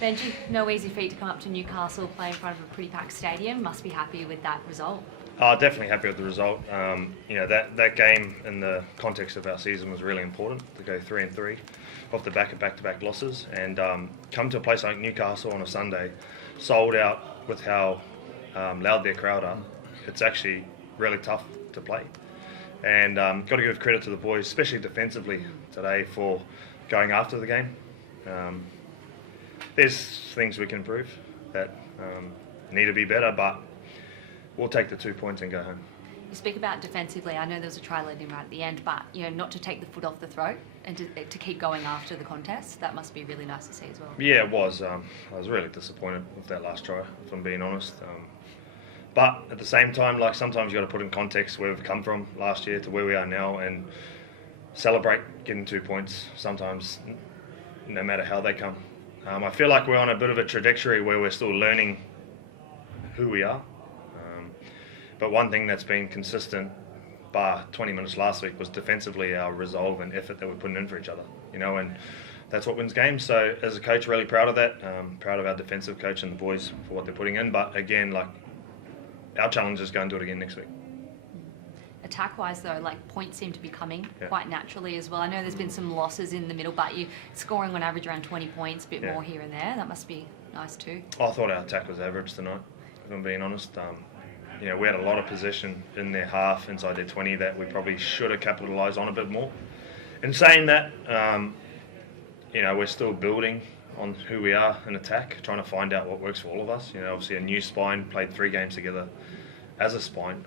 Benji, no easy feat to come up to Newcastle, play in front of a pretty packed stadium. Must be happy with that result. Definitely happy with the result. That game in the context of our season was really important to go 3-3 off the back of back-to-back losses, and come to a place like Newcastle on a Sunday, sold out with how loud their crowd are. It's actually really tough to play, and got to give credit to the boys, especially defensively today, for going after the game. There's things we can improve that need to be better, but we'll take the 2 points and go home. You speak about defensively. I know there was a try led in right at the end, but not to take the foot off the throat and to keep going after the contest. That must be really nice to see as well. Yeah, it was. I was really disappointed with that last try, if I'm being honest. But at the same time, like, sometimes you got to put in context where we've come from last year to where we are now, and celebrate getting 2 points sometimes, no matter how they come. I feel like we're on a bit of a trajectory where we're still learning who we are. But one thing that's been consistent, bar 20 minutes last week, was defensively our resolve and effort that we're putting in for each other. And that's what wins games. So as a coach, really proud of that. Proud of our defensive coach and the boys for what they're putting in. But again, like, our challenge is go and do it again next week. Attack-wise, though, points seem to be coming quite naturally as well. I know there's been some losses in the middle, but you're scoring on average around 20 points, a bit more here and there. That must be nice too. I thought our attack was average tonight, if I'm being honest. We had a lot of possession in their half, inside their 20, that we probably should have capitalised on a bit more. In saying that, we're still building on who we are in attack, trying to find out what works for all of us. Obviously a new spine, played 3 games together as a spine.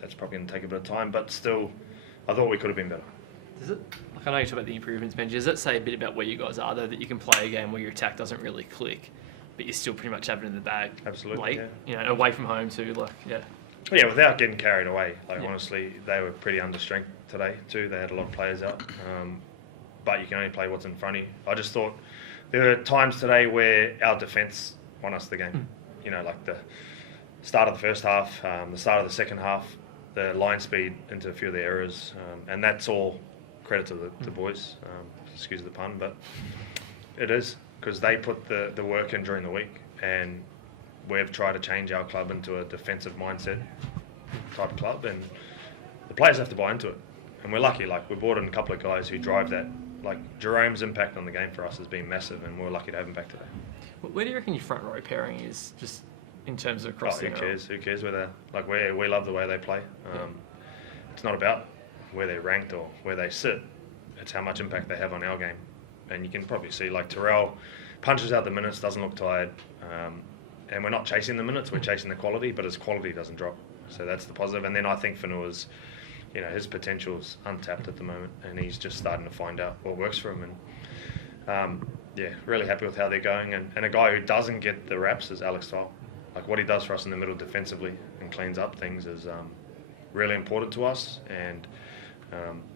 That's probably going to take a bit of time, but still, I thought we could have been better. Does it? I know you talk about the improvements, Benji. Does that say a bit about where you guys are, though, that you can play a game where your attack doesn't really click, but you still pretty much have it in the bag? Absolutely. Late, away from home too. Yeah, without getting carried away. Honestly, they were pretty understrength today too. They had a lot of players out, but you can only play what's in front of you. I just thought there were times today where our defence won us the game. Like the start of the first half, the start of the second half, the line speed into a few of the errors, and that's all credit to the boys. Excuse the pun, but it is, because they put the work in during the week, and we've tried to change our club into a defensive mindset type of club, and the players have to buy into it. And we're lucky, we brought in a couple of guys who drive that. Jerome's impact on the game for us has been massive, and we're lucky to have him back today. Where do you reckon your front row pairing is, just in terms of across the Who cares whether, we love the way they play. It's not about where they're ranked or where they sit. It's how much impact they have on our game. And you can probably see, Terrell punches out the minutes, doesn't look tired. And we're not chasing the minutes, we're chasing the quality, but his quality doesn't drop. So that's the positive. And then I think Whanua's, his potential's untapped at the moment, and he's just starting to find out what works for him. And really happy with how they're going. And a guy who doesn't get the raps is Alex Tyle. What he does for us in the middle defensively and cleans up things is really important to us, and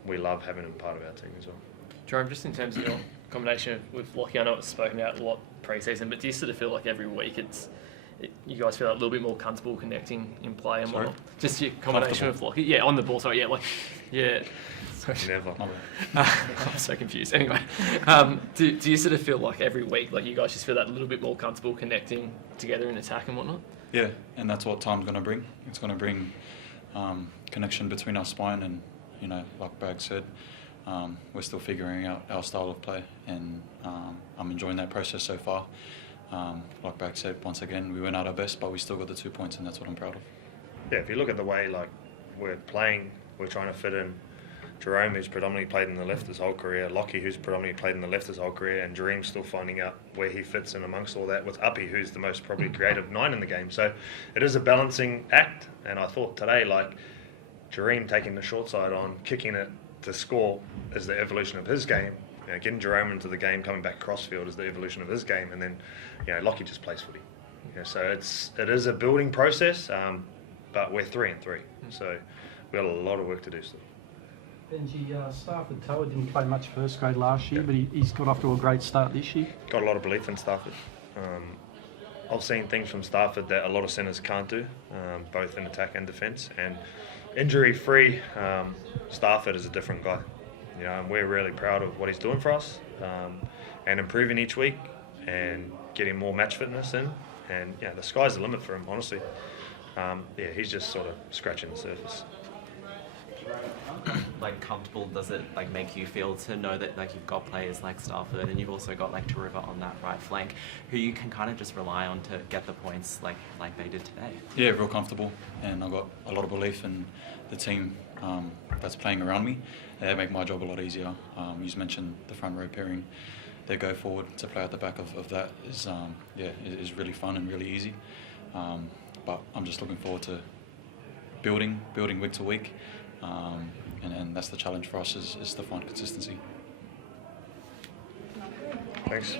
we love having him part of our team as well. Jerome, just in terms of your combination with Lockie, I know it's spoken about a lot pre-season, but do you sort of feel like every week you guys feel a little bit more comfortable connecting in play and whatnot? Just your combination with Lockie? Yeah, on the ball, sorry, Never. I'm so confused. Anyway, do you sort of feel like every week, you guys just feel that little bit more comfortable connecting together in attack and whatnot? Yeah, and that's what time's going to bring. It's going to bring connection between our spine, and like Bragg said, we're still figuring out our style of play, and I'm enjoying that process so far. Like Bragg said, once again, we went out our best, but we still got the 2 points, and that's what I'm proud of. Yeah, if you look at the way we're playing, we're trying to fit in Jerome, who's predominantly played in the left his whole career, Lockie, who's predominantly played in the left his whole career, and Jareem's still finding out where he fits in amongst all that, with Uppy, who's the most probably creative 9 in the game. So it is a balancing act, and I thought today, Jareem taking the short side on, kicking it to score is the evolution of his game. Getting Jerome into the game, coming back crossfield is the evolution of his game, and then Lockie just plays footy. So it is a building process, but we're 3-3, so we've got a lot of work to do still. Benji, Stafford Tower didn't play much first grade last year, but he's got off to a great start this year. Got a lot of belief in Stafford. I've seen things from Stafford that a lot of centres can't do, both in attack and defence. And injury-free, Stafford is a different guy. And we're really proud of what he's doing for us, and improving each week. And getting more match fitness in, and the sky's the limit for him, honestly. He's just sort of scratching the surface. Like comfortable does it like make you feel to know that like you've got players like Stafford and you've also got like Taruva on that right flank who you can kind of just rely on to get the points like they did today? Yeah, real comfortable, and I've got a lot of belief in the team that's playing around me. They make my job a lot easier. You just mentioned the front row pairing. They go forward to play at the back of that is really fun and really easy. But I'm just looking forward to building week to week. And that's the challenge for us is to find consistency. Thanks.